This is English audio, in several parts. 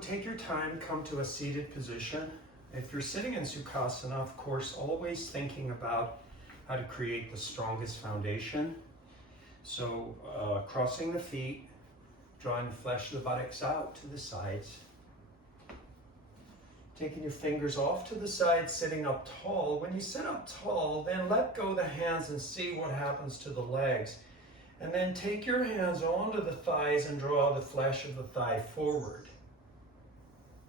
take your time, come to a seated position. If you're sitting in Sukhasana, of course, always thinking about how to create the strongest foundation. So crossing the feet, drawing the flesh of the buttocks out to the sides. Taking your fingers off to the side, sitting up tall. When you sit up tall, then let go the hands and see what happens to the legs. And then take your hands onto the thighs and draw the flesh of the thigh forward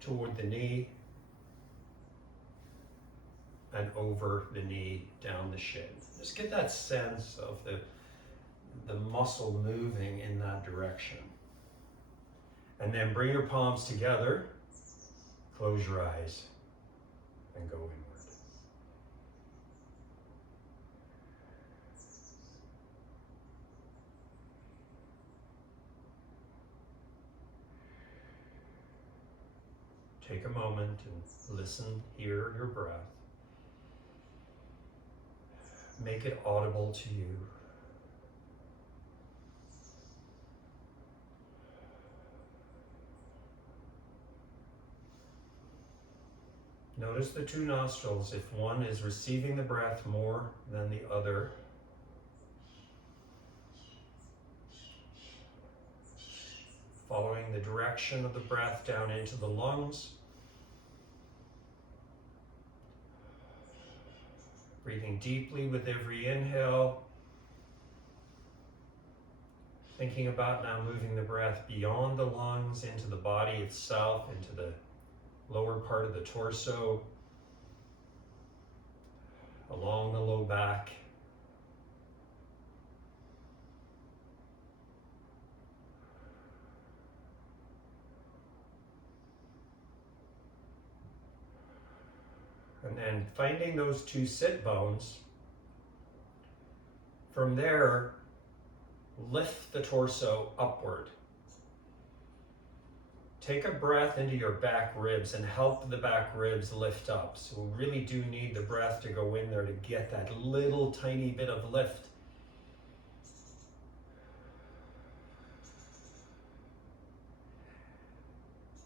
toward the knee and over the knee, down the shin. Just get that sense of the muscle moving in that direction. And then bring your palms together, close your eyes, and go inward. Take a moment and listen, hear your breath. Make it audible to you. Notice the two nostrils, if one is receiving the breath more than the other. Following the direction of the breath down into the lungs. Breathing deeply with every inhale. Thinking about now moving the breath beyond the lungs into the body itself, into the lower part of the torso, along the low back. And then finding those two sit bones. From there, lift the torso upward. Take a breath into your back ribs and help the back ribs lift up. So we really do need the breath to go in there to get that little tiny bit of lift.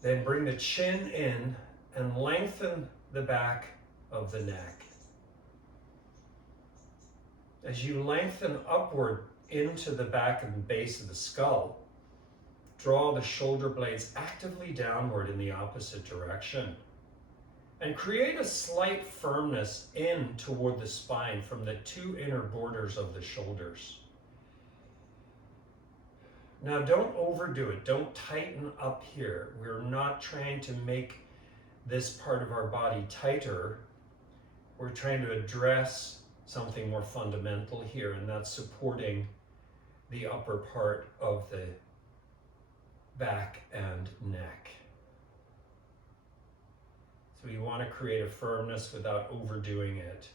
Then bring the chin in and lengthen the back of the neck. As you lengthen upward into the back and base of the skull, draw the shoulder blades actively downward in the opposite direction. And create a slight firmness in toward the spine from the two inner borders of the shoulders. Now don't overdo it. Don't tighten up here. We're not trying to make this part of our body tighter. We're trying to address something more fundamental here, and that's supporting the upper part of the back and neck. So you want to create a firmness without overdoing it.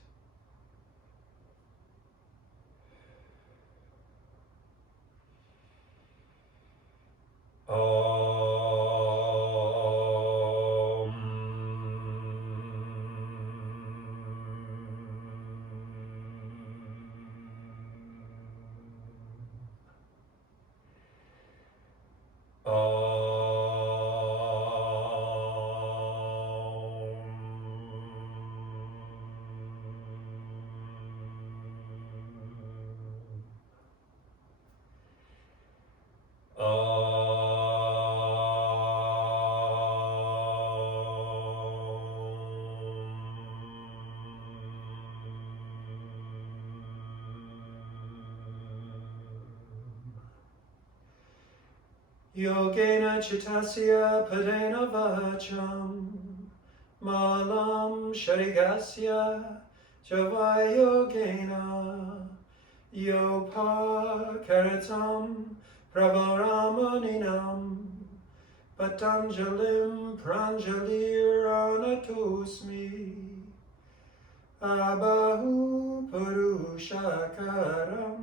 Yogena chittasya padena vacham malam sharigasya javayogena yopa karatam pravaramoninam patanjalim pranjaliranatosmi abahu purushakaram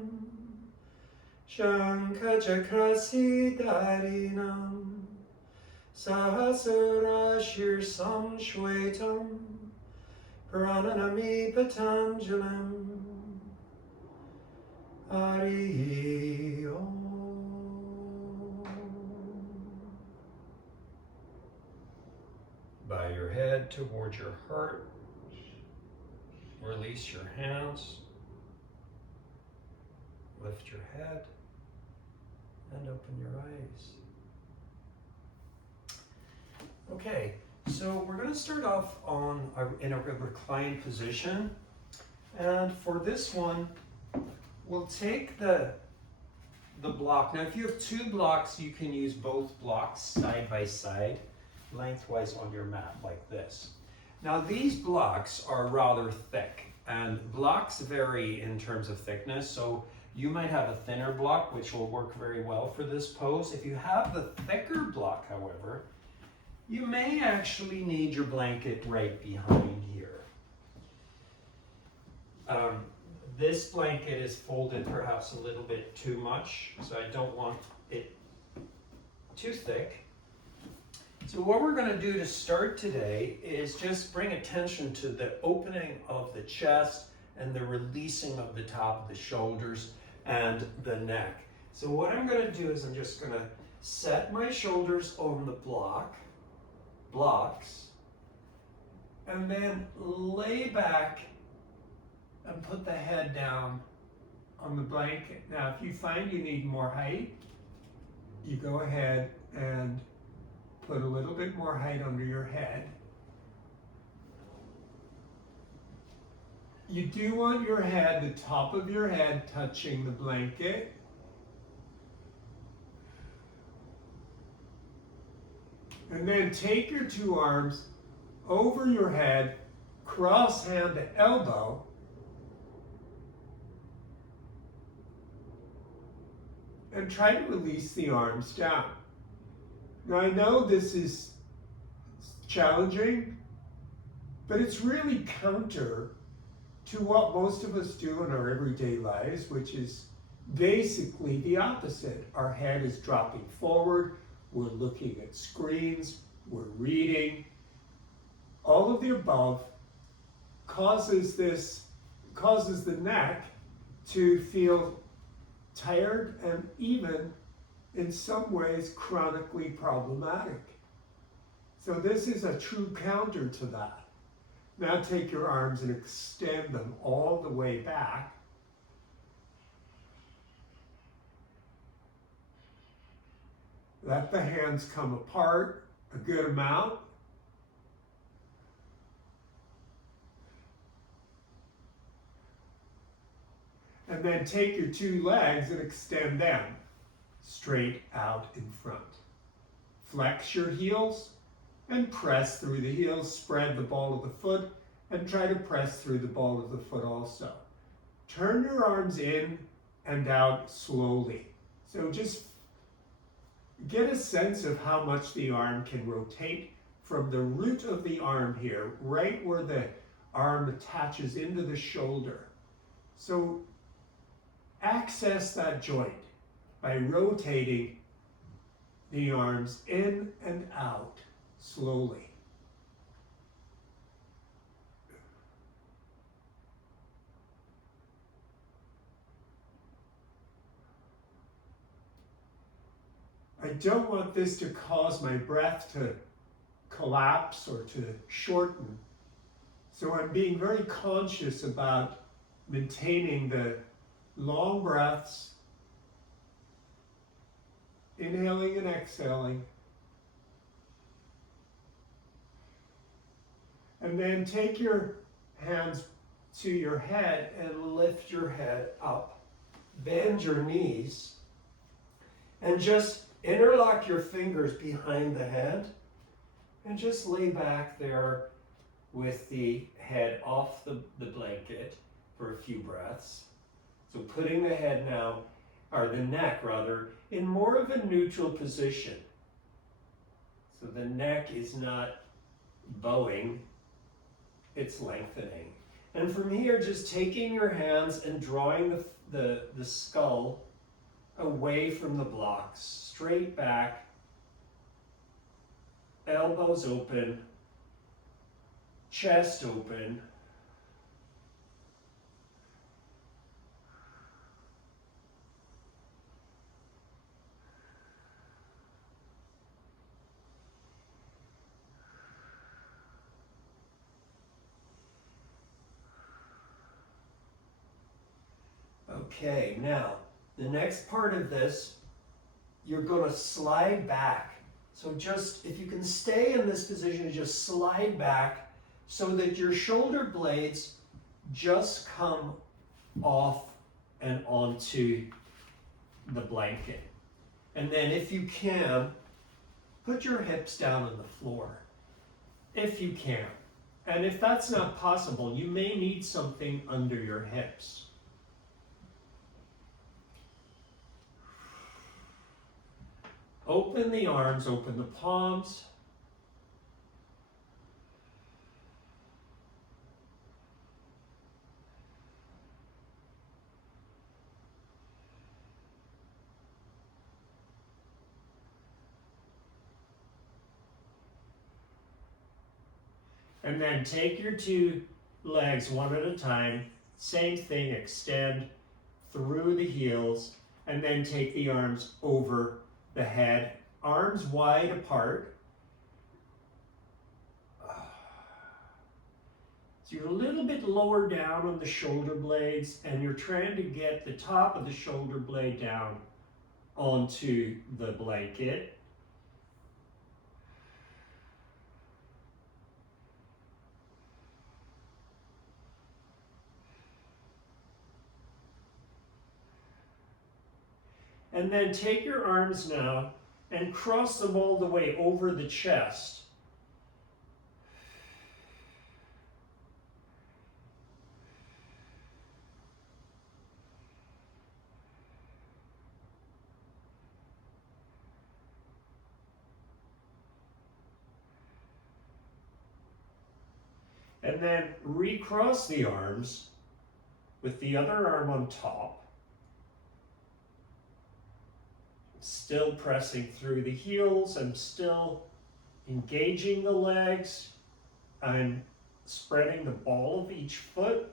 Shankhachakrasidarinam Sahasrashir Samshwetam Prananami Patanjalim Hari Om. Bow your head towards your heart. Release your hands. Lift your head and open your eyes. Okay, so we're going to start off in a reclined position. And for this one, we'll take the block. Now, if you have two blocks, you can use both blocks side by side, lengthwise on your mat like this. Now, these blocks are rather thick, and blocks vary in terms of thickness. So you might have a thinner block, which will work very well for this pose. If you have the thicker block, however, you may actually need your blanket right behind here. This blanket is folded perhaps a little bit too much, so I don't want it too thick. So what we're going to do to start today is just bring attention to the opening of the chest and the releasing of the top of the shoulders and the neck. So what I'm going to do is I'm just going to set my shoulders on the blocks, and then lay back and put the head down on the blanket. Now, if you find you need more height, you go ahead and put a little bit more height under your head. You do want your head, the top of your head, touching the blanket. And then take your two arms over your head, cross hand to elbow, and try to release the arms down. Now, I know this is challenging, but it's really counter to what most of us do in our everyday lives, which is basically the opposite. Our head is dropping forward, we're looking at screens, we're reading. All of the above causes the neck to feel tired and even in some ways chronically problematic. So this is a true counter to that. Now take your arms and extend them all the way back. Let the hands come apart a good amount. And then take your two legs and extend them straight out in front. Flex your heels and press through the heels. Spread the ball of the foot and try to press through the ball of the foot also. Turn your arms in and out slowly. So just get a sense of how much the arm can rotate from the root of the arm here, right where the arm attaches into the shoulder. So access that joint by rotating the arms in and out slowly. I don't want this to cause my breath to collapse or to shorten. So I'm being very conscious about maintaining the long breaths, inhaling and exhaling. And then take your hands to your head and lift your head up. Bend your knees and just interlock your fingers behind the head and just lay back there with the head off the blanket for a few breaths. So putting the head now, or the neck rather, in more of a neutral position. So the neck is not bowing, it's lengthening. And from here, just taking your hands and drawing the skull away from the blocks, straight back, elbows open, chest open. Okay, now the next part of this, you're going to slide back. So just, if you can stay in this position, just slide back so that your shoulder blades just come off and onto the blanket. And then if you can, put your hips down on the floor, if you can. And if that's not possible, you may need something under your hips. Open the arms, open the palms. And then take your two legs one at a time. Same thing, extend through the heels, and then take the arms over the head, arms wide apart. So you're a little bit lower down on the shoulder blades, and you're trying to get the top of the shoulder blade down onto the blanket. And then take your arms now and cross them all the way over the chest. And then recross the arms with the other arm on top. Still pressing through the heels. I'm still engaging the legs. I'm spreading the ball of each foot.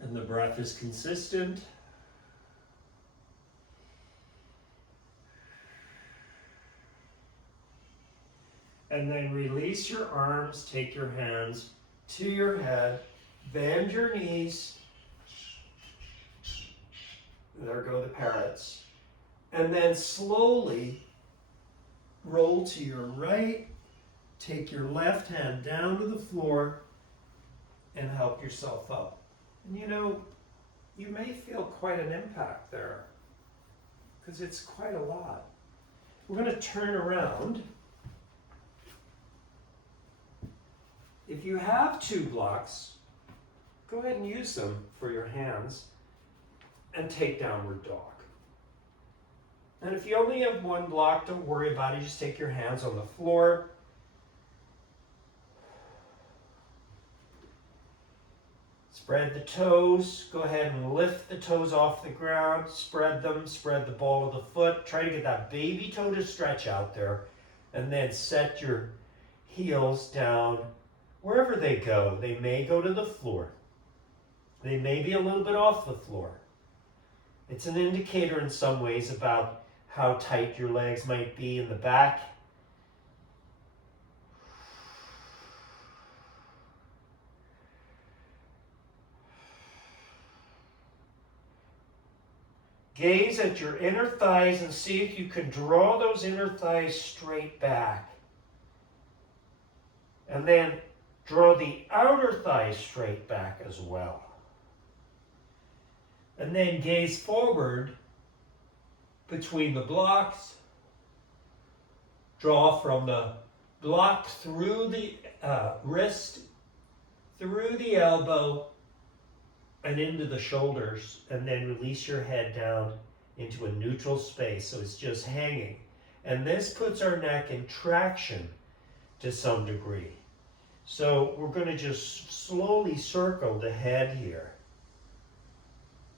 And the breath is consistent. And then release your arms, take your hands to your head, bend your knees. There go the parrots. And then slowly roll to your right, take your left hand down to the floor and help yourself up. And you know, you may feel quite an impact there because it's quite a lot. We're going to turn around. If you have two blocks, go ahead and use them for your hands and take downward dog. And if you only have one block, don't worry about it. Just take your hands on the floor. Spread the toes. Go ahead and lift the toes off the ground. Spread them. Spread the ball of the foot. Try to get that baby toe to stretch out there. And then set your heels down wherever they go. They may go to the floor. They may be a little bit off the floor. It's an indicator in some ways about how tight your legs might be in the back. Gaze at your inner thighs and see if you can draw those inner thighs straight back. And then draw the outer thighs straight back as well. And then gaze forward between the blocks. Draw from the block through the wrist, through the elbow, and into the shoulders, and then release your head down into a neutral space so it's just hanging. And this puts our neck in traction to some degree. So we're going to just slowly circle the head here.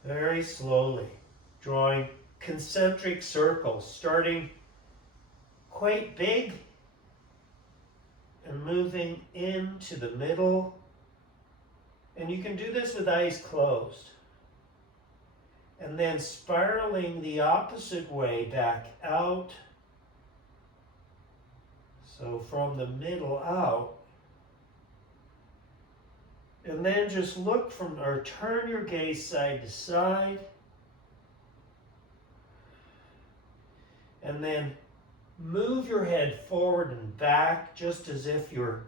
Very slowly, drawing concentric circles, starting quite big and moving into the middle. And you can do this with eyes closed. And then spiraling the opposite way back out. So from the middle out. And then just look from, or turn your gaze side to side. And then move your head forward and back, just as if you're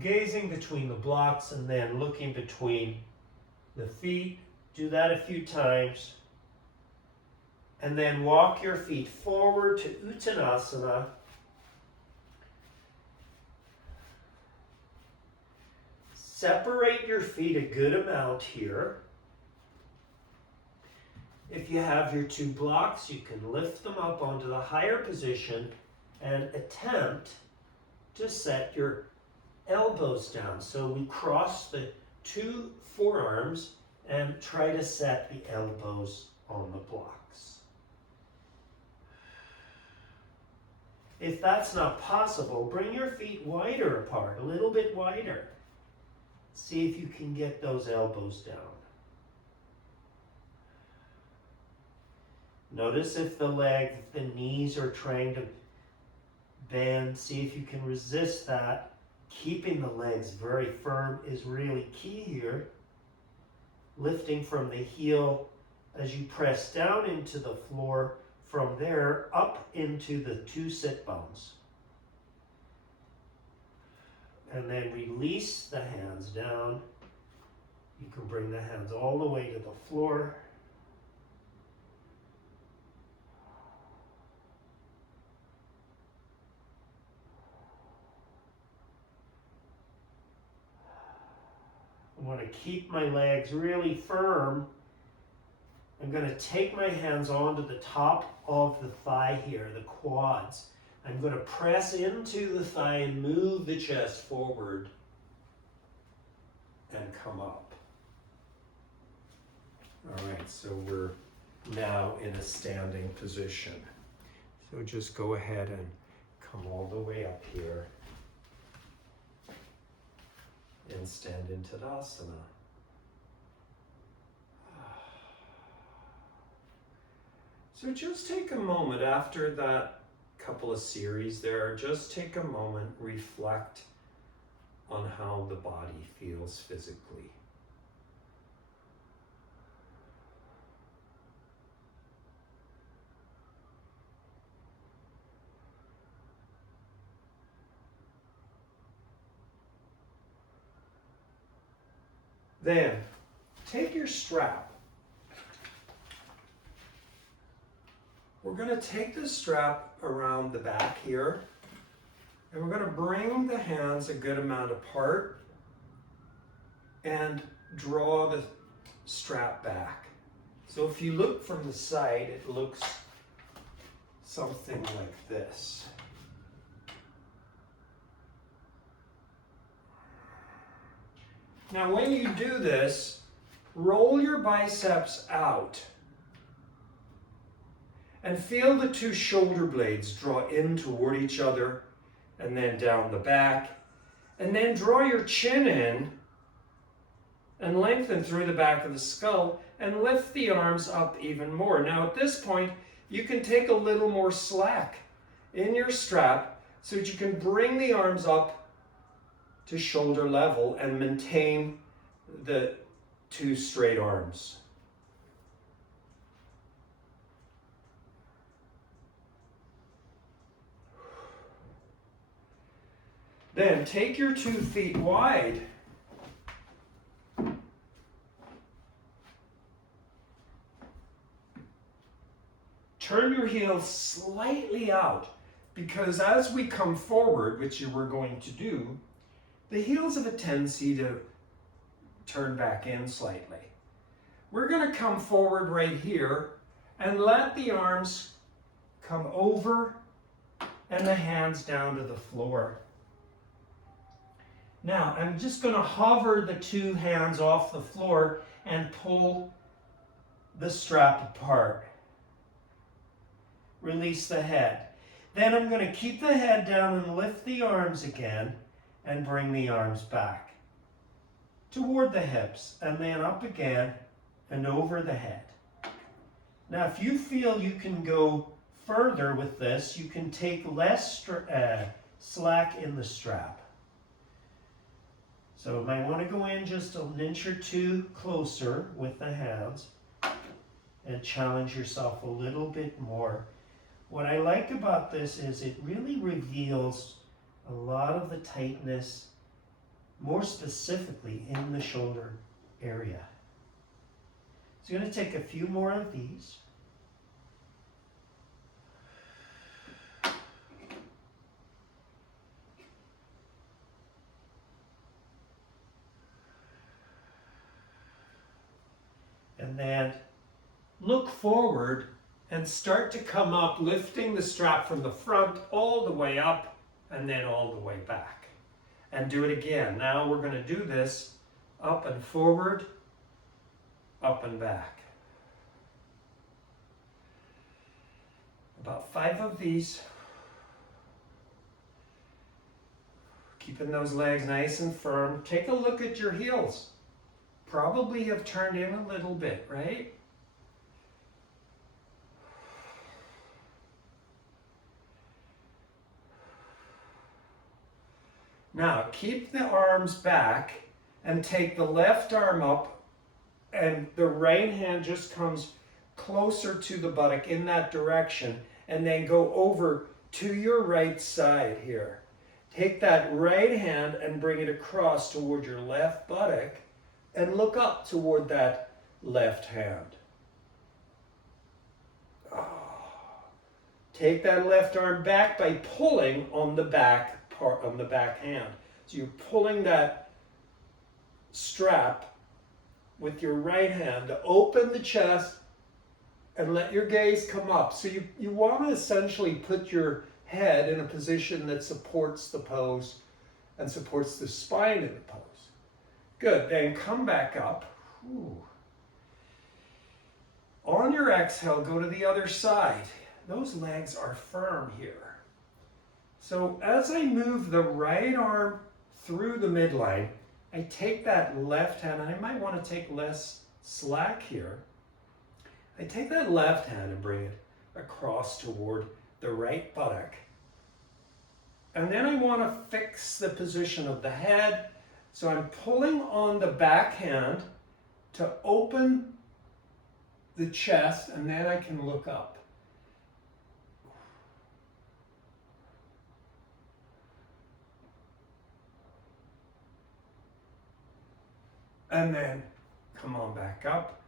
gazing between the blocks and then looking between the feet. Do that a few times. And then walk your feet forward to Uttanasana. Separate your feet a good amount here. If you have your two blocks, you can lift them up onto the higher position and attempt to set your elbows down. So we cross the two forearms and try to set the elbows on the blocks. If that's not possible, bring your feet wider apart, a little bit wider. See if you can get those elbows down. Notice if the knees are trying to bend. See if you can resist that. Keeping the legs very firm is really key here. Lifting from the heel as you press down into the floor, from there up into the two sit bones. And then release the hands down. You can bring the hands all the way to the floor. I want to keep my legs really firm. I'm going to take my hands onto the top of the thigh here, the quads. I'm going to press into the thigh and move the chest forward and come up. All right, so we're now in a standing position. So just go ahead and come all the way up here and stand in Tadasana. So just take a moment after that couple of series there, just take a moment, reflect on how the body feels physically. Then take your strap. We're going to take the strap around the back here, and we're going to bring the hands a good amount apart and draw the strap back. So if you look from the side, it looks something like this. Now when you do this, roll your biceps out. And feel the two shoulder blades draw in toward each other and then down the back. And then draw your chin in and lengthen through the back of the skull and lift the arms up even more. Now at this point, you can take a little more slack in your strap so that you can bring the arms up to shoulder level and maintain the two straight arms. Then take your 2 feet wide. Turn your heels slightly out, because as we come forward, which we're going to do, the heels have a tendency to turn back in slightly. We're going to come forward right here and let the arms come over and the hands down to the floor. Now, I'm just going to hover the 2 hands off the floor and pull the strap apart. Release the head. Then I'm going to keep the head down and lift the arms again and bring the arms back toward the hips, and then up again and over the head. Now, if you feel you can go further with this, you can take less slack in the strap. So you might want to go in just an inch or two closer with the hands and challenge yourself a little bit more. What I like about this is it really reveals a lot of the tightness, more specifically in the shoulder area. So I'm going to take a few more of these. And then look forward and start to come up, lifting the strap from the front all the way up and then all the way back. And do it again. Now we're going to do this up and forward, up and back. About 5 of these. Keeping those legs nice and firm. Take a look at your heels. Probably have turned in a little bit, right? Now, keep the arms back and take the left arm up and the right hand just comes closer to the buttock in that direction and then go over to your right side here. Take that right hand and bring it across toward your left buttock and look up toward that left hand. Take that left arm back by pulling on the back part, on the back hand. So you're pulling that strap with your right hand to open the chest and let your gaze come up. So you want to essentially put your head in a position that supports the pose and supports the spine in the pose. Good, then come back up. Ooh. On your exhale, go to the other side. Those legs are firm here. So as I move the right arm through the midline, I take that left hand, and I might want to take less slack here. I take that left hand and bring it across toward the right buttock. And then I want to fix the position of the head. So I'm pulling on the back hand to open the chest, and then I can look up. And then come on back up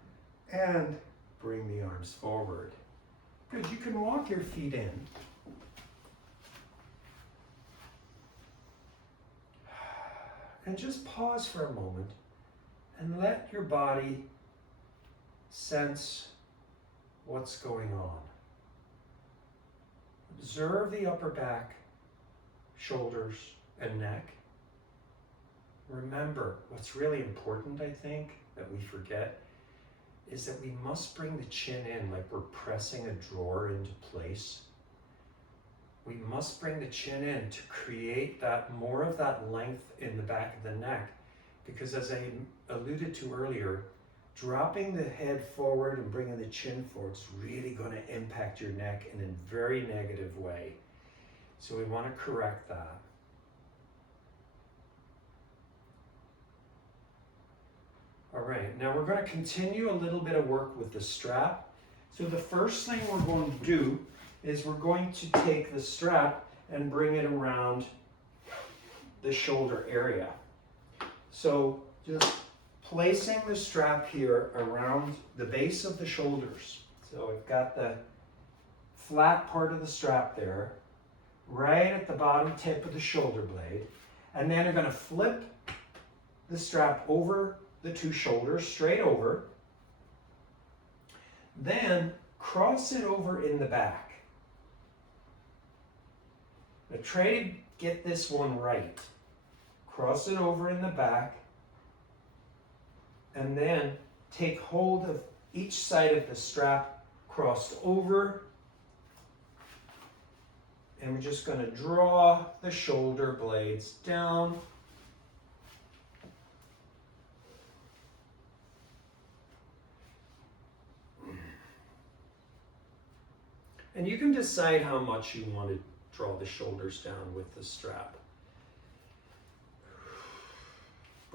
and bring the arms forward. Good, you can walk your feet in. And just pause for a moment and let your body sense what's going on. Observe the upper back, shoulders, and neck. Remember, what's really important, I think, that we forget, is that we must bring the chin in like we're pressing a drawer into place. We must bring the chin in to create that more of that length in the back of the neck, because as I alluded to earlier, dropping the head forward and bringing the chin forward is really going to impact your neck in a very negative way. So we want to correct that. All right, now we're going to continue a little bit of work with the strap. So the first thing we're going to do is we're going to take the strap and bring it around the shoulder area. So just placing the strap here around the base of the shoulders. So I've got the flat part of the strap there, right at the bottom tip of the shoulder blade. And then I'm going to flip the strap over the two shoulders, straight over. Then cross it over in the back. Now try to get this one right. Cross it over in the back. And then take hold of each side of the strap crossed over. And we're just going to draw the shoulder blades down. And you can decide how much you want to draw the shoulders down with the strap.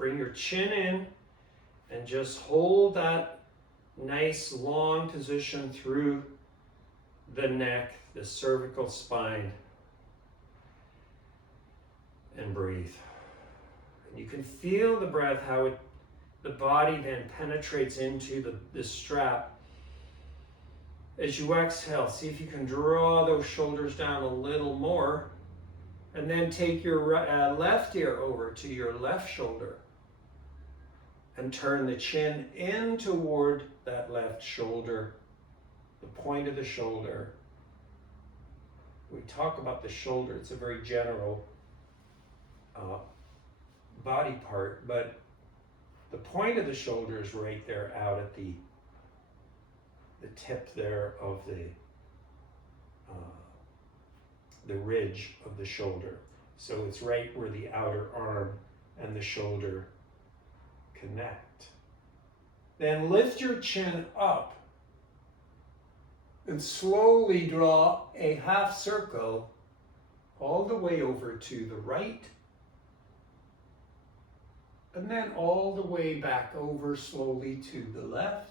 Bring your chin in and just hold that nice long position through the neck, the cervical spine, and breathe. And you can feel the breath, how the body then penetrates into the strap. As you exhale, see if you can draw those shoulders down a little more, and then take your left ear over to your left shoulder and turn the chin in toward that left shoulder, the point of the shoulder. We talk about the shoulder, it's a very general body part, but the point of the shoulder is right there out at the tip there of the ridge of the shoulder. So it's right where the outer arm and the shoulder connect. Then lift your chin up and slowly draw a half circle all the way over to the right, and then all the way back over slowly to the left.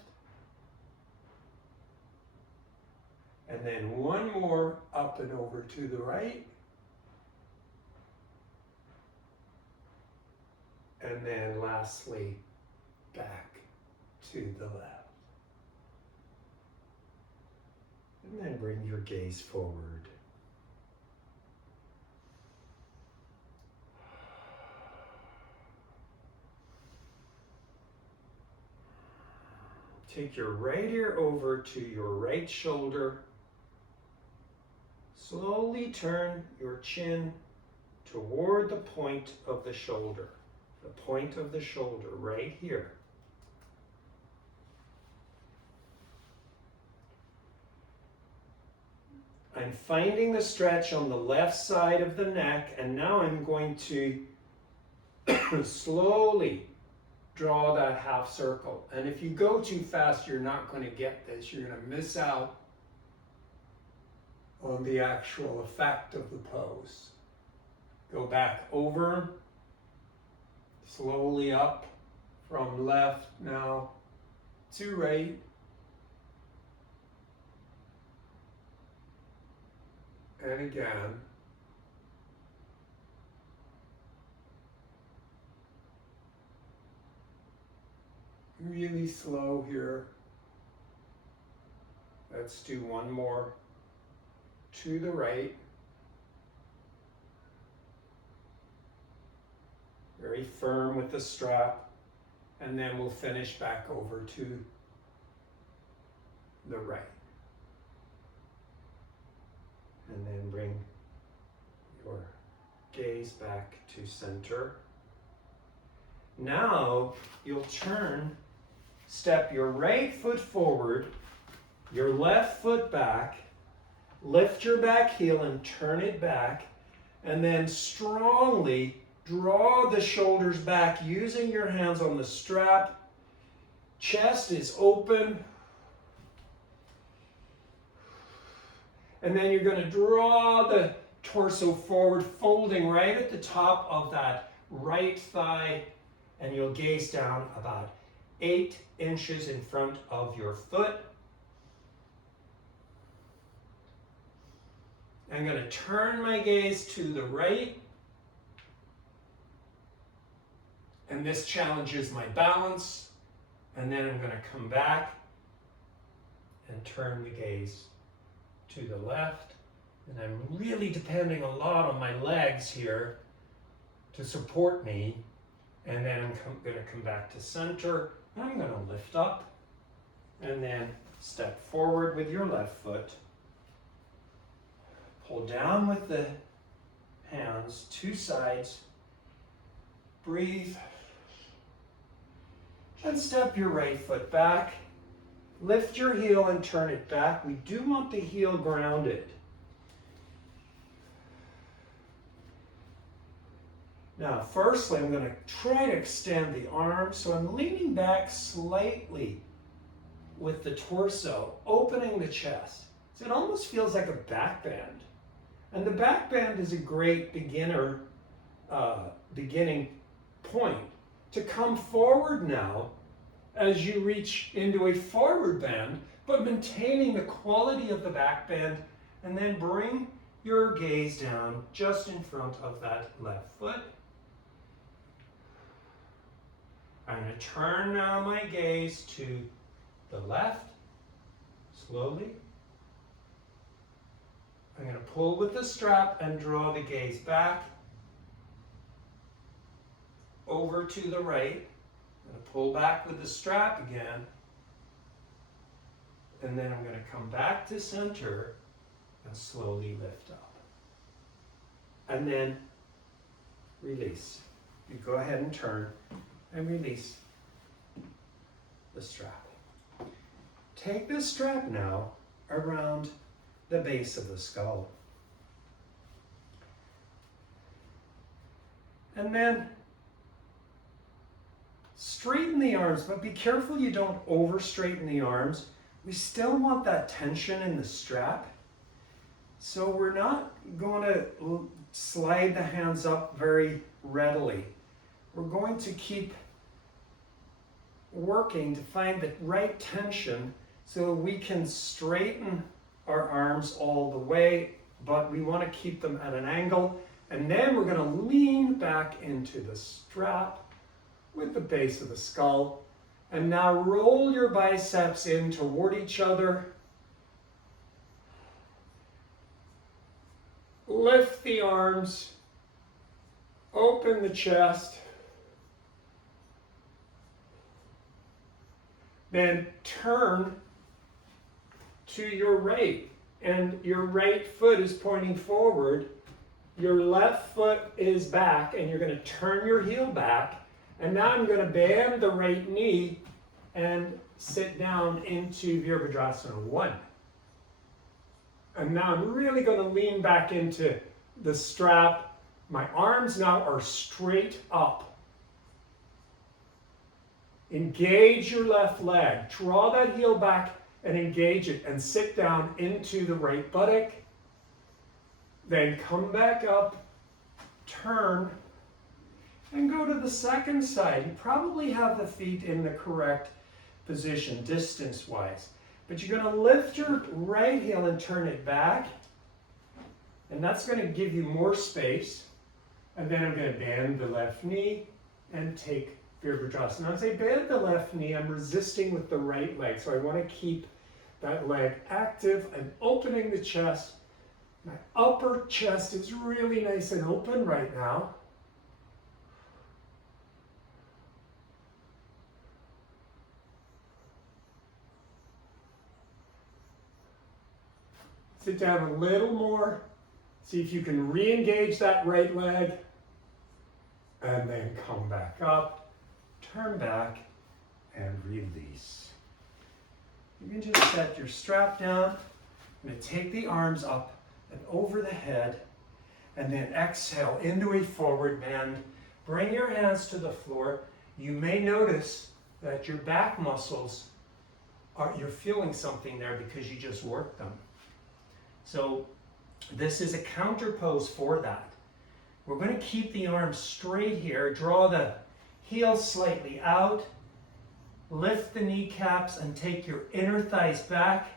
And then one more up and over to the right. And then lastly, back to the left. And then bring your gaze forward. Take your right ear over to your right shoulder. Slowly turn your chin toward the point of the shoulder. The point of the shoulder right here. I'm finding the stretch on the left side of the neck, and now I'm going to slowly draw that half circle. And if you go too fast, you're not going to get this. You're going to miss out on the actual effect of the pose. Go back over, slowly up from left now to right. And again. Really slow here. Let's do one more to the right. Very firm with the strap. And then we'll finish back over to the right. And then bring your gaze back to center. Now you'll step your right foot forward, your left foot back, lift your back heel and turn it back, and then strongly draw the shoulders back using your hands on the strap. Chest is open. And then you're going to draw the torso forward, folding right at the top of that right thigh, and you'll gaze down about 8 inches in front of your foot. I'm going to turn my gaze to the right, and this challenges my balance, and then I'm going to come back and turn the gaze to the left, and I'm really depending a lot on my legs here to support me, and then I'm going to come back to center. I'm going to lift up and then step forward with your left foot, pull down with the hands, 2 sides, breathe, and step your right foot back. Lift your heel and turn it back. We do want the heel grounded. Now, firstly, I'm going to try to extend the arms. So I'm leaning back slightly with the torso, opening the chest. So it almost feels like a back bend. And the back bend is a great beginning point. to come forward now as you reach into a forward bend, but maintaining the quality of the back bend, and then bring your gaze down just in front of that left foot. I'm going to turn now my gaze to the left, slowly. I'm going to pull with the strap and draw the gaze back over to the right. I'm going to pull back with the strap again. And then I'm going to come back to center and slowly lift up. And then release. You go ahead and turn and release the strap. Take this strap now around the base of the skull. And then straighten the arms, but be careful you don't over straighten the arms. We still want that tension in the strap. So we're not going to slide the hands up very readily. We're going to keep working to find the right tension so we can straighten our arms all the way, but we want to keep them at an angle. And then we're going to lean back into the strap with the base of the skull. And now roll your biceps in toward each other. Lift the arms, open the chest, then turn to your right, and your right foot is pointing forward, your left foot is back, and you're going to turn your heel back, and now I'm going to bend the right knee and sit down into Virabhadrasana 1. And now I'm really going to lean back into the strap. My arms now are straight up. Engage your left leg. Draw that heel back and engage it and sit down into the right buttock. Then come back up, turn, and go to the second side. You probably have the feet in the correct position distance-wise. But you're going to lift your right heel and turn it back. And that's going to give you more space. And then I'm going to bend the left knee and take Virabhadrasana. As I bend the left knee, I'm resisting with the right leg. So I want to keep that leg active and opening the chest. My upper chest is really nice and open right now. Sit down a little more. See if you can re-engage that right leg. And then come back up, turn back, and release. You can just set your strap down. I'm going to take the arms up and over the head. And then exhale into a forward bend. Bring your hands to the floor. You may notice that your back muscles, you're feeling something there because you just worked them. So this is a counter pose for that. We're going to keep the arms straight here. Draw the heels slightly out. Lift the kneecaps and take your inner thighs back.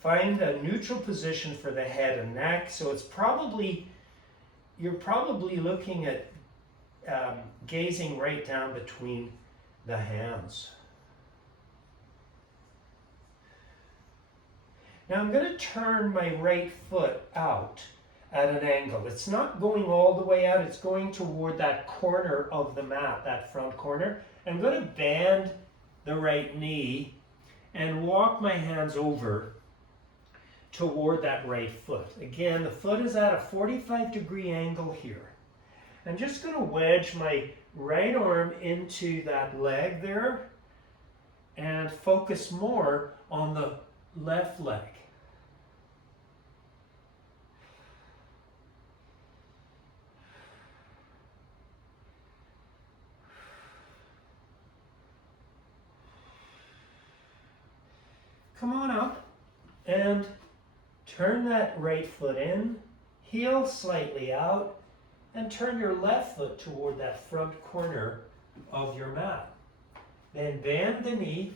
Find a neutral position for the head and neck. So it's you're probably looking at gazing right down between the hands. Now I'm going to turn my right foot out at an angle. It's not going all the way out, it's going toward that corner of the mat, that front corner. I'm going to bend the right knee and walk my hands over toward that right foot. Again, the foot is at a 45-degree angle here. I'm just going to wedge my right arm into that leg there and focus more on the left leg. Come on up and turn that right foot in, heel slightly out, and turn your left foot toward that front corner of your mat. Then bend the knee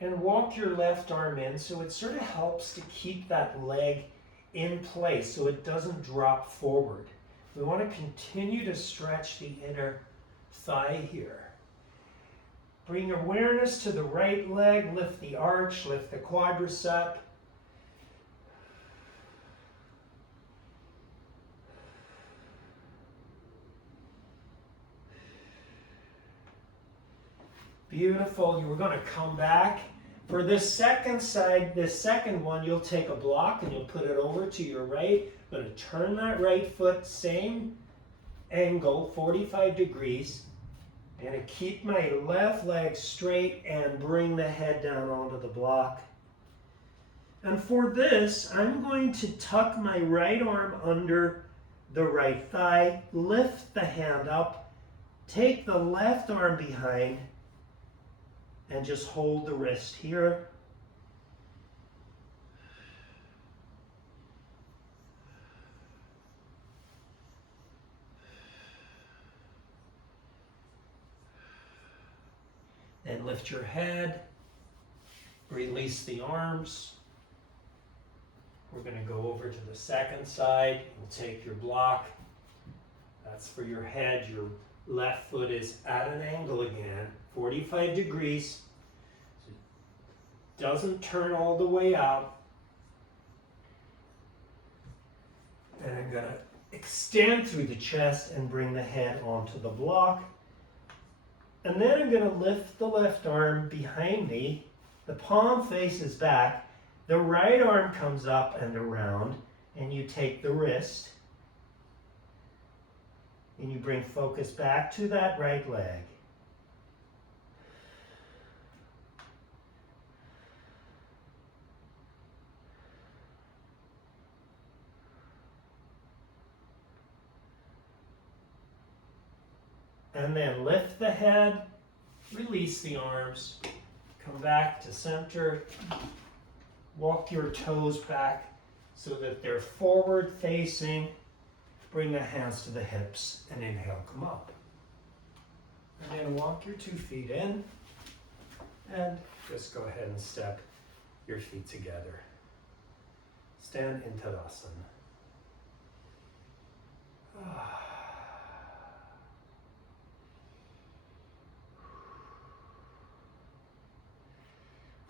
and walk your left arm in so it sort of helps to keep that leg in place so it doesn't drop forward. We want to continue to stretch the inner thigh here. Bring awareness to the right leg, lift the arch, lift the quadricep. Beautiful. We're going to come back. For this second side, this second one, you'll take a block and you'll put it over to your right. I'm going to turn that right foot, same angle, 45 degrees. I'm going to keep my left leg straight and bring the head down onto the block. And for this, I'm going to tuck my right arm under the right thigh, lift the hand up, take the left arm behind, and just hold the wrist here. Then lift your head, release the arms. We're going to go over to the second side. We'll take your block. That's for your head. Your left foot is at an angle again, 45 degrees. So it doesn't turn all the way out. And I'm going to extend through the chest and bring the head onto the block. And then I'm going to lift the left arm behind me. The palm faces back. The right arm comes up and around, and you take the wrist. And you bring focus back to that right leg. And then lift the head, release the arms, come back to center, walk your toes back so that they're forward facing. Bring the hands to the hips and inhale, come up. And then walk your 2 feet in and just go ahead and step your feet together. Stand in Tadasana.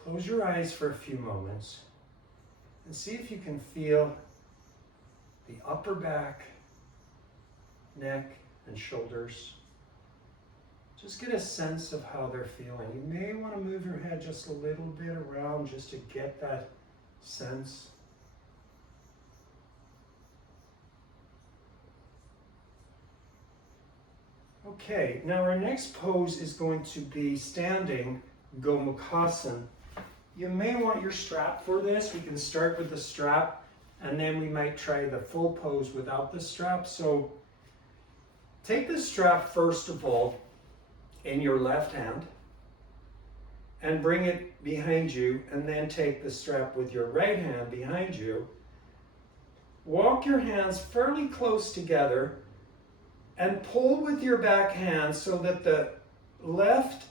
Close your eyes for a few moments and see if you can feel the upper back, neck, and shoulders. Just get a sense of how they're feeling. You may want to move your head just a little bit around just to get that sense. Okay, now our next pose is going to be standing Gomukhasana. You may want your strap for this. We can start with the strap and then we might try the full pose without the strap. So take the strap first of all in your left hand and bring it behind you, and then take the strap with your right hand behind you. Walk your hands fairly close together and pull with your back hand so that the left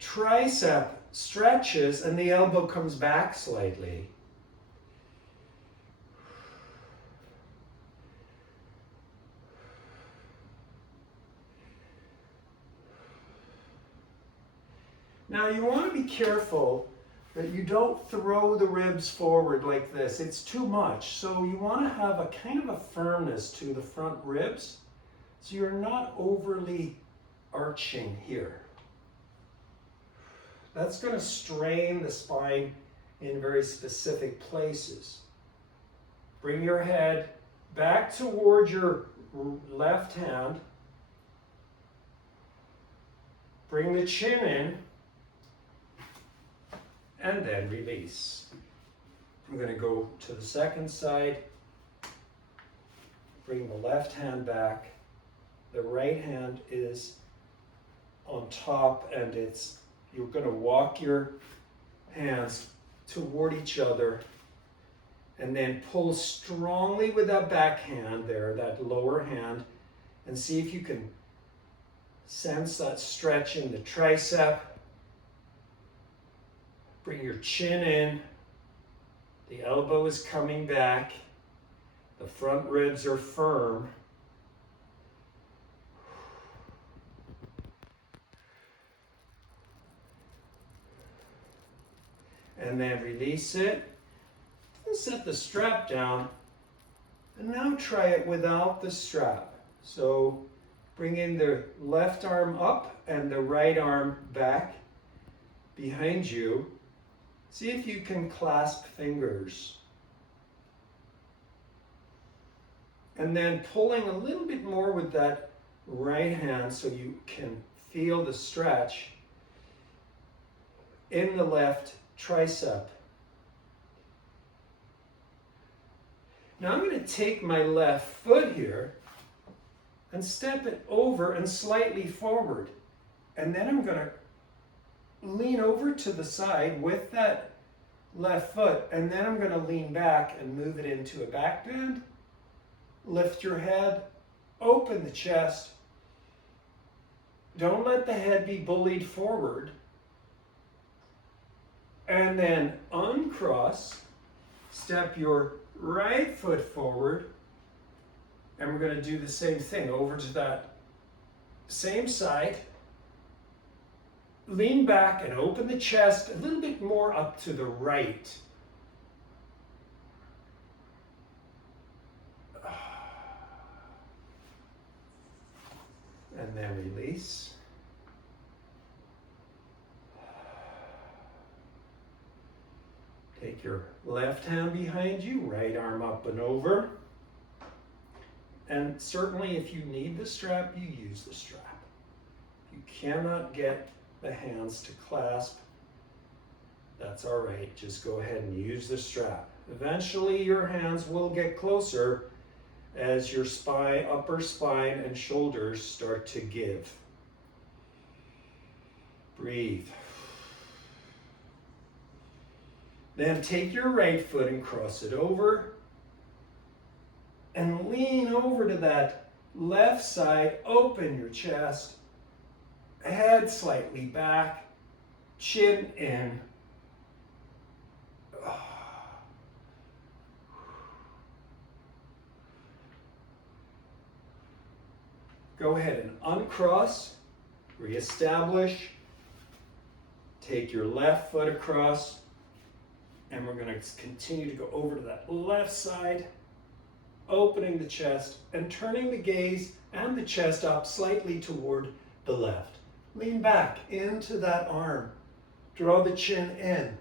tricep stretches and the elbow comes back slightly. Now you want to be careful that you don't throw the ribs forward like this. It's too much. So you want to have a kind of a firmness to the front ribs so you're not overly arching here. That's going to strain the spine in very specific places. Bring your head back toward your left hand. Bring the chin in. And then release. I'm going to go to the second side. Bring the left hand back. The right hand is on top, and you're going to walk your hands toward each other And then pull strongly with that back hand there, that lower hand, and see if you can sense that stretch in the tricep. Bring your chin in. The elbow is coming back. The front ribs are firm. And then release it. And set the strap down. And now try it without the strap. So bring in the left arm up and the right arm back behind you. See if you can clasp fingers. And then pulling a little bit more with that right hand so you can feel the stretch in the left tricep. Now I'm going to take my left foot here and step it over and slightly forward. And then I'm going to lean over to the side with that left foot, and then I'm going to lean back and move it into a back bend. Lift your head, open the chest. Don't let the head be bullied forward. And then uncross, step your right foot forward, and we're going to do the same thing over to that same side. Lean back and open the chest a little bit more up to the right. And then release. Take your left hand behind you, right arm up and over. And certainly if you need the strap, you use the strap. If you cannot get the hands to clasp, that's all right. Just go ahead and use the strap. Eventually your hands will get closer as your spine, upper spine and shoulders start to give. Breathe. Then take your right foot and cross it over and lean over to that left side. Open your chest, head slightly back, chin in. Go ahead and uncross, reestablish, take your left foot across, and we're going to continue to go over to that left side, opening the chest and turning the gaze and the chest up slightly toward the left. Lean back into that arm, draw the chin in.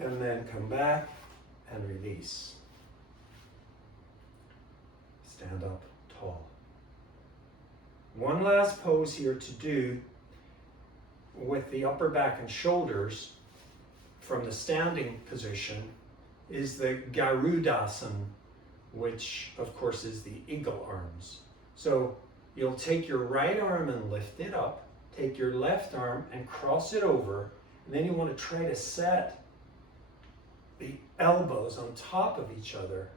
And then come back and release. Stand up tall. One last pose here to do with the upper back and shoulders from the standing position is the Garudasana, which of course is the eagle arms. So you'll take your right arm and lift it up, take your left arm and cross it over, and then you want to try to set the elbows on top of each other,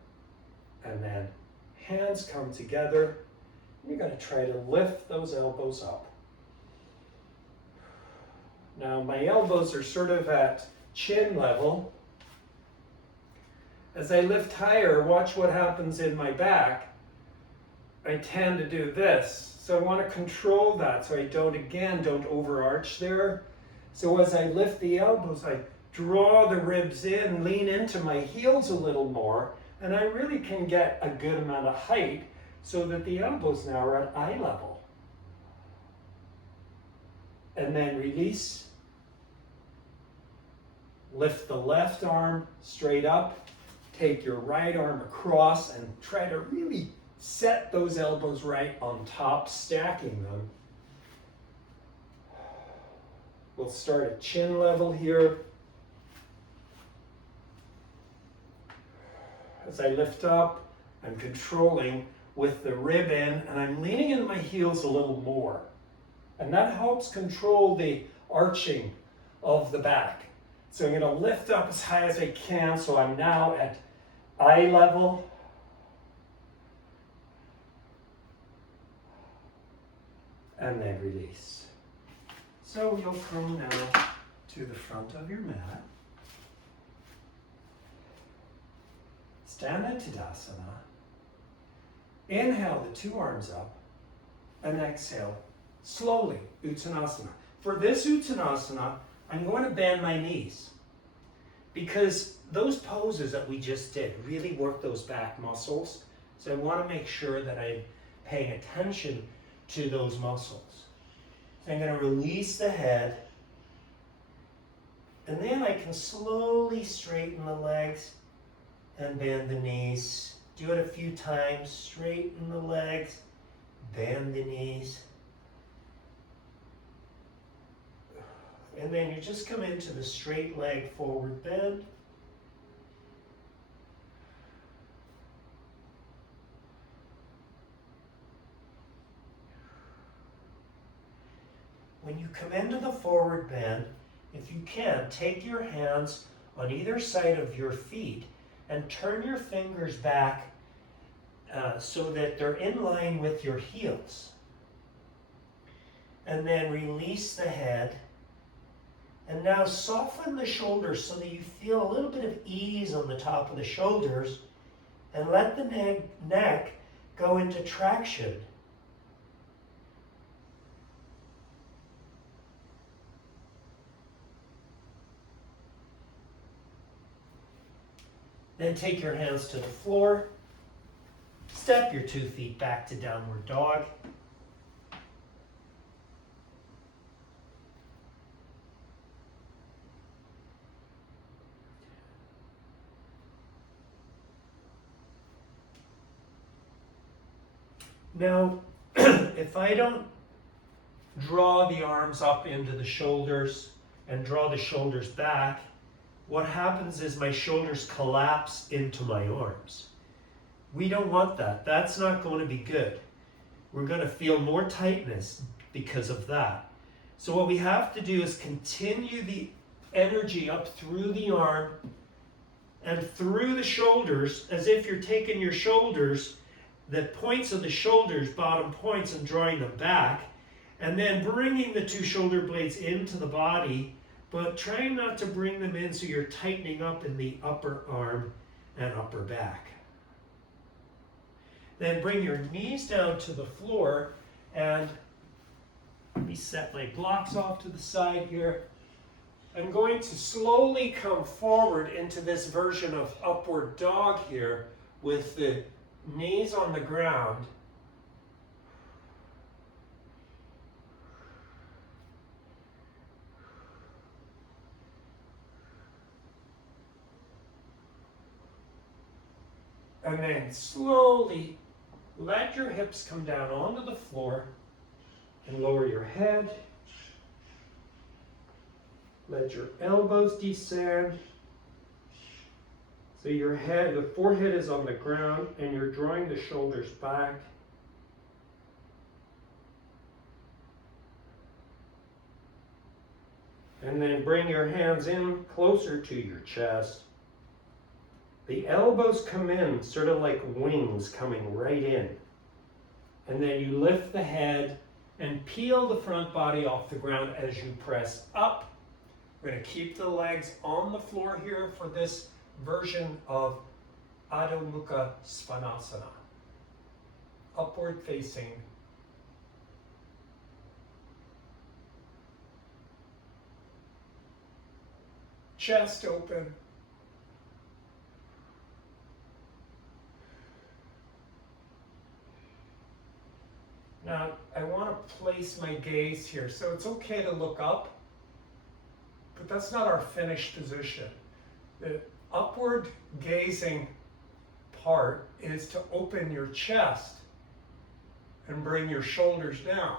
and then hands come together. You're going to try to lift those elbows up. Now my elbows are sort of at chin level. As I lift higher, watch what happens in my back. I tend to do this. So I want to control that so I don't overarch there. So as I lift the elbows, I draw the ribs in, lean into my heels a little more, and I really can get a good amount of height so that the elbows now are at eye level. And then release. Lift the left arm straight up. Take your right arm across and try to really set those elbows right on top, stacking them. We'll start at chin level here. As I lift up, I'm controlling with the rib in, and I'm leaning into my heels a little more. And that helps control the arching of the back. So I'm going to lift up as high as I can, so I'm now at eye level. And then release. So you'll come now to the front of your mat. Stand in Tadasana. Inhale the two arms up and exhale slowly, Uttanasana. For this Uttanasana, I'm going to bend my knees because those poses that we just did really work those back muscles. So I want to make sure that I'm paying attention to those muscles. So I'm going to release the head, and then I can slowly straighten the legs and bend the knees. Do it a few times. Straighten the legs, bend the knees. And then you just come into the straight leg forward bend. When you come into the forward bend, if you can, take your hands on either side of your feet and turn your fingers back so that they're in line with your heels. And then release the head. And now soften the shoulders so that you feel a little bit of ease on the top of the shoulders, and let the neck go into traction. Then take your hands to the floor. Step your 2 feet back to downward dog. Now, if I don't draw the arms up into the shoulders and draw the shoulders back, what happens is my shoulders collapse into my arms. We don't want that. That's not going to be good. We're going to feel more tightness because of that. So what we have to do is continue the energy up through the arm and through the shoulders, as if you're taking your shoulders, the points of the shoulders, bottom points, and drawing them back, and then bringing the 2 shoulder blades into the body, but trying not to bring them in so you're tightening up in the upper arm and upper back. Then bring your knees down to the floor, and let me set my blocks off to the side here. I'm going to slowly come forward into this version of upward dog here with the knees on the ground. And then slowly let your hips come down onto the floor and lower your head. Let your elbows descend. So your head, the forehead is on the ground, and you're drawing the shoulders back. And then bring your hands in closer to your chest. The elbows come in sort of like wings coming right in. And then you lift the head and peel the front body off the ground as you press up. We're going to keep the legs on the floor here for this version of Adho Mukha Svanasana. Upward facing. Chest open. Now, I want to place my gaze here, so it's okay to look up, but that's not our finished position. The upward gazing part is to open your chest and bring your shoulders down.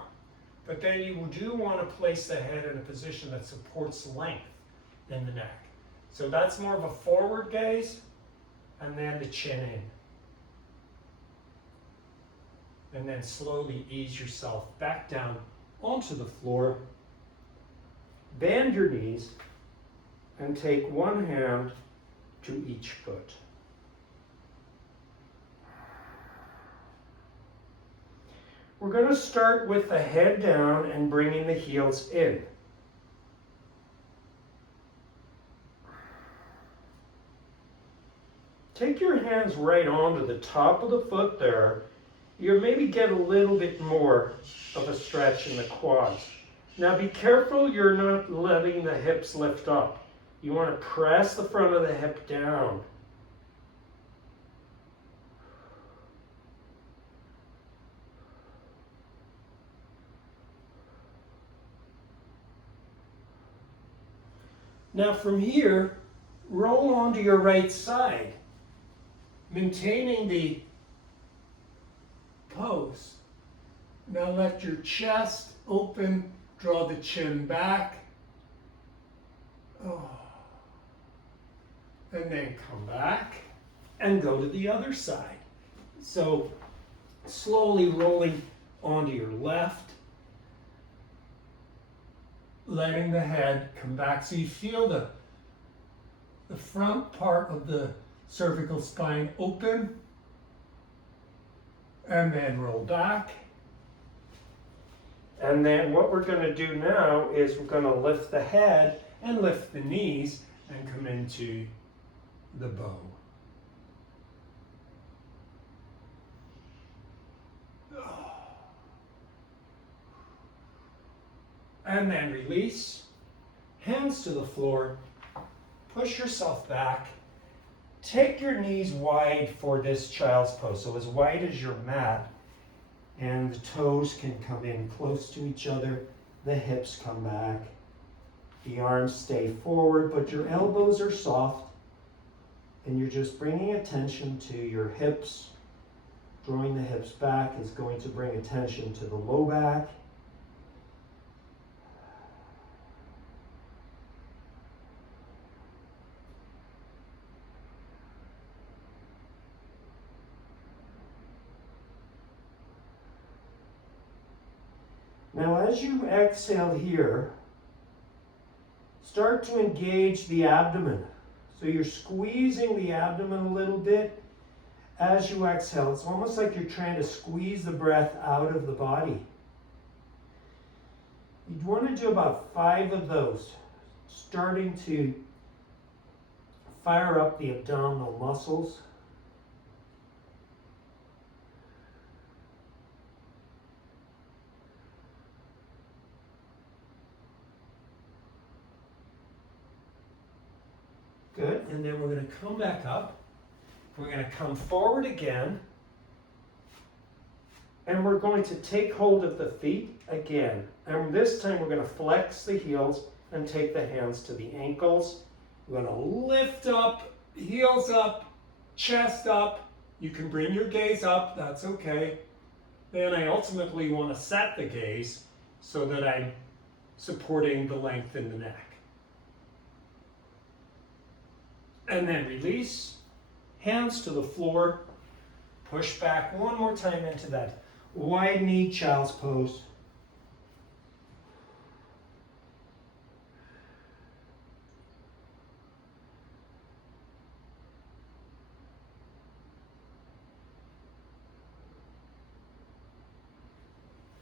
But then you do want to place the head in a position that supports length in the neck. So that's more of a forward gaze, and then the chin in. And then slowly ease yourself back down onto the floor. Bend your knees and take one hand to each foot. We're going to start with the head down and bringing the heels in. Take your hands right onto the top of the foot there. You maybe get a little bit more of a stretch in the quads. Now be careful you're not letting the hips lift up. You want to press the front of the hip down. Now from here, roll onto your right side, maintaining the pose. Now let your chest open, draw the chin back. Oh. And then come back and go to the other side. So slowly rolling onto your left, letting the head come back so you feel the front part of the cervical spine open, and then roll back. And then what we're going to do now is we're going to lift the head and lift the knees and come into the bow. And then release, hands to the floor, push yourself back, take your knees wide for this child's pose, so as wide as your mat, and the toes can come in close to each other, the hips come back, the arms stay forward, but your elbows are soft, and you're just bringing attention to your hips. Drawing the hips back is going to bring attention to the low back. Now as you exhale here, start to engage the abdomen. So you're squeezing the abdomen a little bit as you exhale. It's almost like you're trying to squeeze the breath out of the body. You'd want to do about 5 of those, starting to fire up the abdominal muscles. Good, and then we're going to come back up. We're going to come forward again. And we're going to take hold of the feet again. And this time we're going to flex the heels and take the hands to the ankles. We're going to lift up, heels up, chest up. You can bring your gaze up, that's okay. Then I ultimately want to set the gaze so that I'm supporting the length in the neck. And then release, hands to the floor, push back one more time into that wide knee child's pose.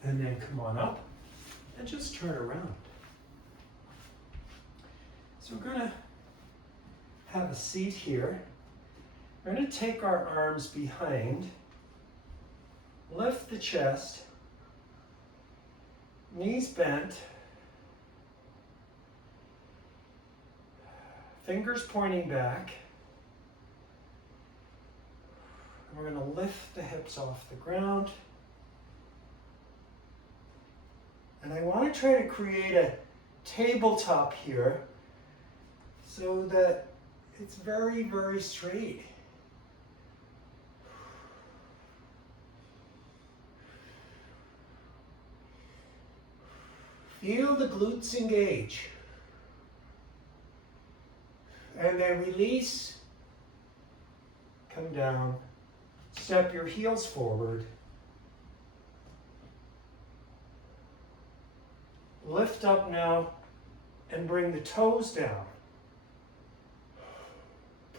And then come on up and just turn around. So we're going to have a seat here. We're going to take our arms behind, lift the chest, knees bent, fingers pointing back. And we're going to lift the hips off the ground. And I want to try to create a tabletop here so that it's very, very straight. Feel the glutes engage. And then release. Come down. Step your heels forward. Lift up now and bring the toes down.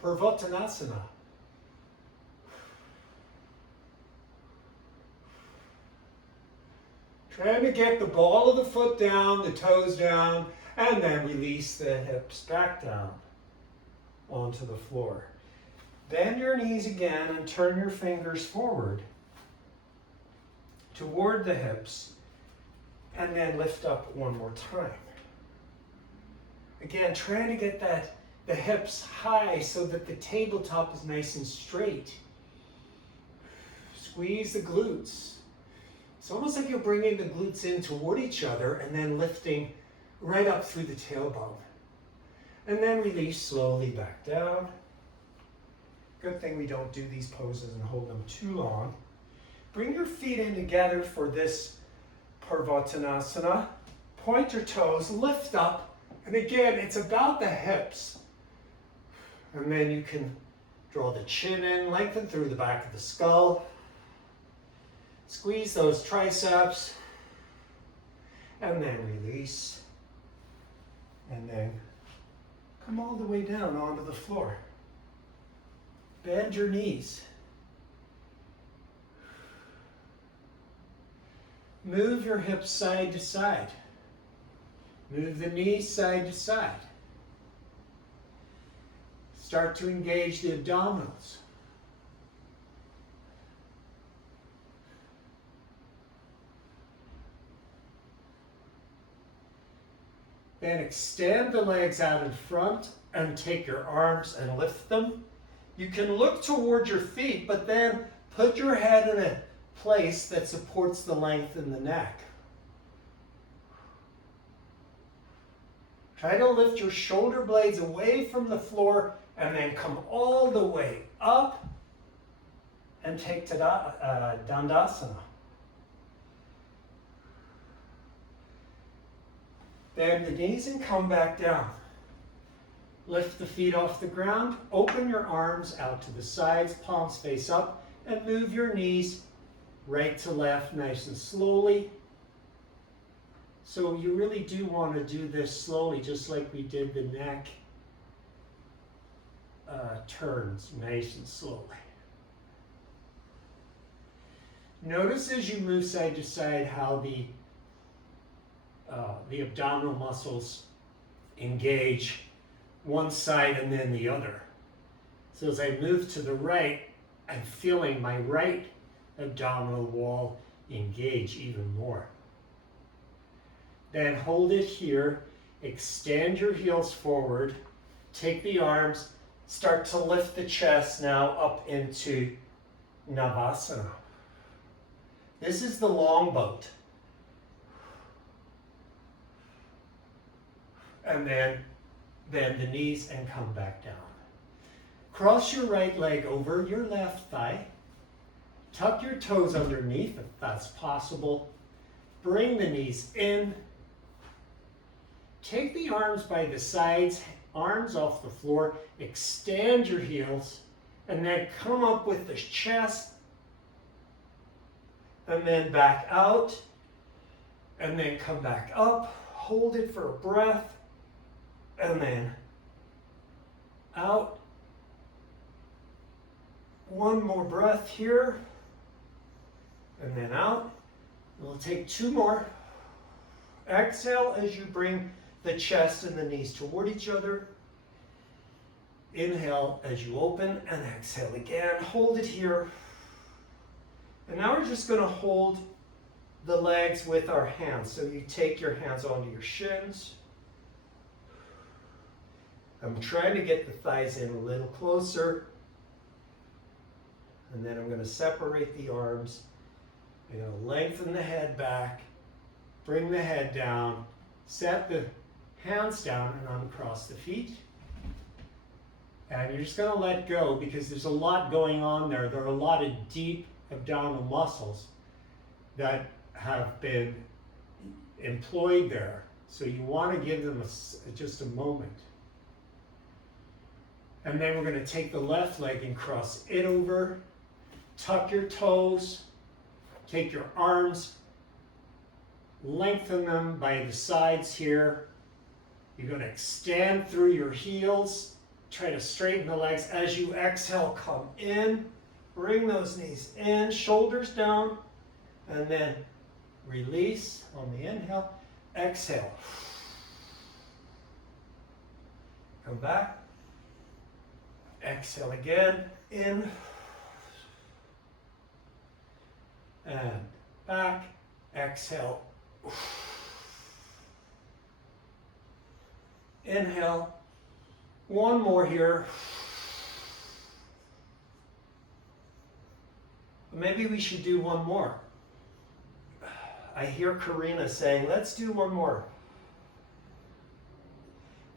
Purvottanasana. Trying to get the ball of the foot down, the toes down, and then release the hips back down onto the floor. Bend your knees again and turn your fingers forward toward the hips, and then lift up one more time. Again, trying to get the hips high so that the tabletop is nice and straight. Squeeze the glutes. It's almost like you're bringing the glutes in toward each other and then lifting right up through the tailbone. And then release slowly back down. Good thing we don't do these poses and hold them too long. Bring your feet in together for this Purvottanasana. Point your toes, lift up, and again, it's about the hips. And then you can draw the chin in, lengthen through the back of the skull. Squeeze those triceps, and then release. And then come all the way down onto the floor. Bend your knees. Move your hips side to side. Move the knees side to side. Start to engage the abdominals. Then extend the legs out in front and take your arms and lift them. You can look toward your feet, but then put your head in a place that supports the length in the neck. Try to lift your shoulder blades away from the floor and then come all the way up and take Dandasana. Bend the knees and come back down. Lift the feet off the ground, open your arms out to the sides, palms face up, and move your knees right to left nice and slowly. So you really do want to do this slowly, just like we did the neck turns, nice and slowly. Notice as you move side to side how the abdominal muscles engage one side and then the other. So as I move to the right, I'm feeling my right abdominal wall engage even more. Then hold it here, extend your heels forward, take the arms, start to lift the chest now up into Navasana. This is the long boat. And then bend the knees and come back down. Cross your right leg over your left thigh. Tuck your toes underneath if that's possible. Bring the knees in. Take the arms by the sides, arms off the floor. Extend your heels. And then come up with the chest. And then back out. And then come back up. Hold it for a breath. And then out. One more breath here. And then out. We'll take two more. Exhale as you bring the chest and the knees toward each other. Inhale as you open and exhale again. Hold it here. And now we're just going to hold the legs with our hands. So you take your hands onto your shins. I'm trying to get the thighs in a little closer. And then I'm going to separate the arms. I'm going to lengthen the head back. Bring the head down. Set the hands down and uncross the feet. And you're just going to let go because there's a lot going on there. There are a lot of deep abdominal muscles that have been employed there. So you want to give them just a moment. And then we're going to take the left leg and cross it over. Tuck your toes. Take your arms. Lengthen them by the sides here. You're going to extend through your heels. Try to straighten the legs. As you exhale, come in. Bring those knees in, shoulders down. And then release on the inhale. Exhale. Come back. Exhale again. In. And back. Exhale. Inhale. One more here. Maybe we should do one more. I hear Karina saying, let's do one more.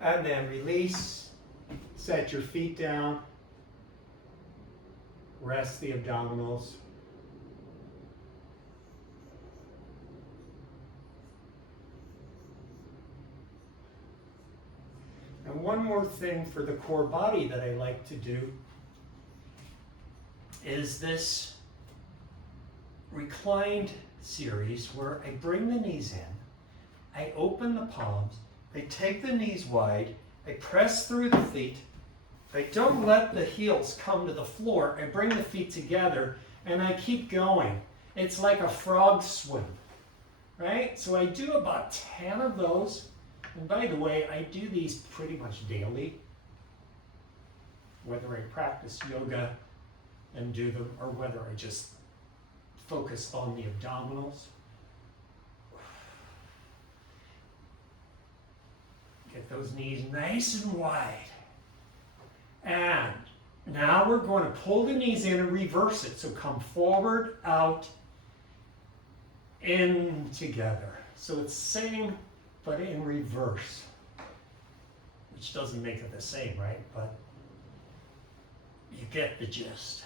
And then release. Set your feet down. Rest the abdominals. And one more thing for the core body that I like to do is this reclined series where I bring the knees in, I open the palms, I take the knees wide, I press through the feet, I don't let the heels come to the floor, I bring the feet together and I keep going. It's like a frog swim, right? So I do about 10 of those. And by the way, I do these pretty much daily, whether I practice yoga and do them or whether I just focus on the abdominals. Get those knees nice and wide. And now we're going to pull the knees in and reverse it. So come forward, out, in, together. So it's same, but in reverse, which doesn't make it the same, right? But you get the gist.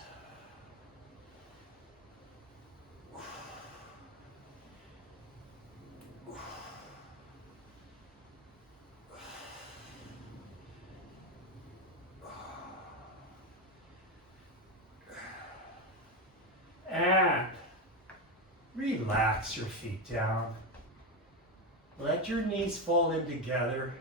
And relax your feet down. Let your knees fall in together.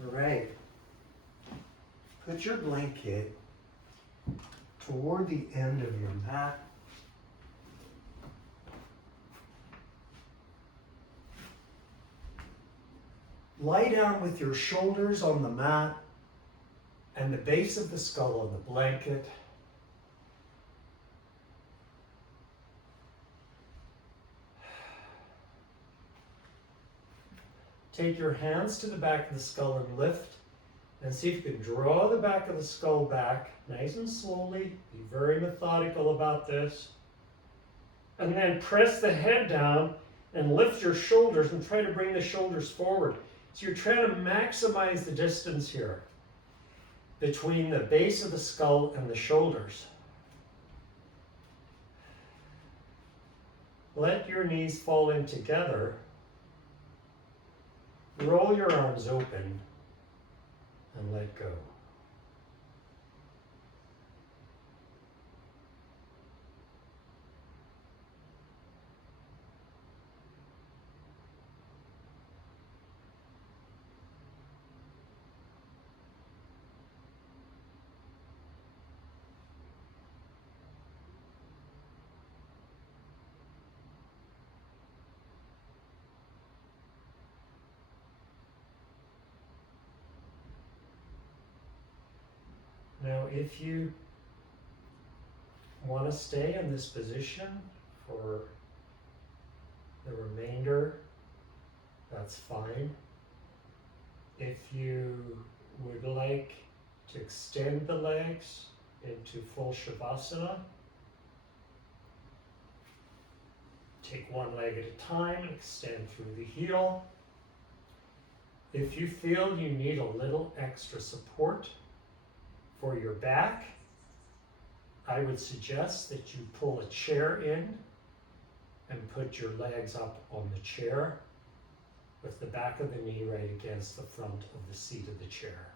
All right. Put your blanket toward the end of your mat. Lie down with your shoulders on the mat and the base of the skull on the blanket. Take your hands to the back of the skull and lift. And see if you can draw the back of the skull back nice and slowly. Be very methodical about this. And then press the head down and lift your shoulders and try to bring the shoulders forward. So you're trying to maximize the distance here between the base of the skull and the shoulders. Let your knees fall in together. Roll your arms open. And let go. Now, if you want to stay in this position for the remainder, that's fine. If you would like to extend the legs into full Shavasana, take one leg at a time and extend through the heel. If you feel you need a little extra support for your back, I would suggest that you pull a chair in and put your legs up on the chair with the back of the knee right against the front of the seat of the chair.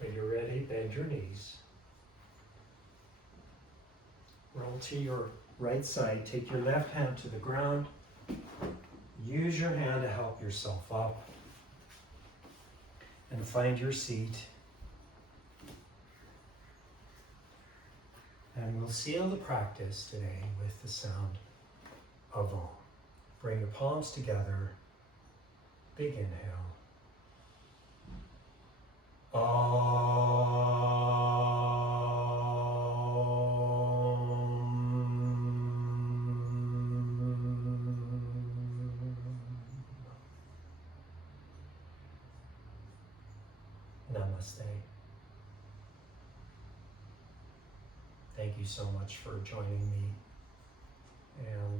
When you're ready, bend your knees. Roll to your right side. Take your left hand to the ground. Use your hand to help yourself up. And find your seat. And we'll seal the practice today with the sound of Om. Bring your palms together. Big inhale. Namaste. Thank you so much for joining me. And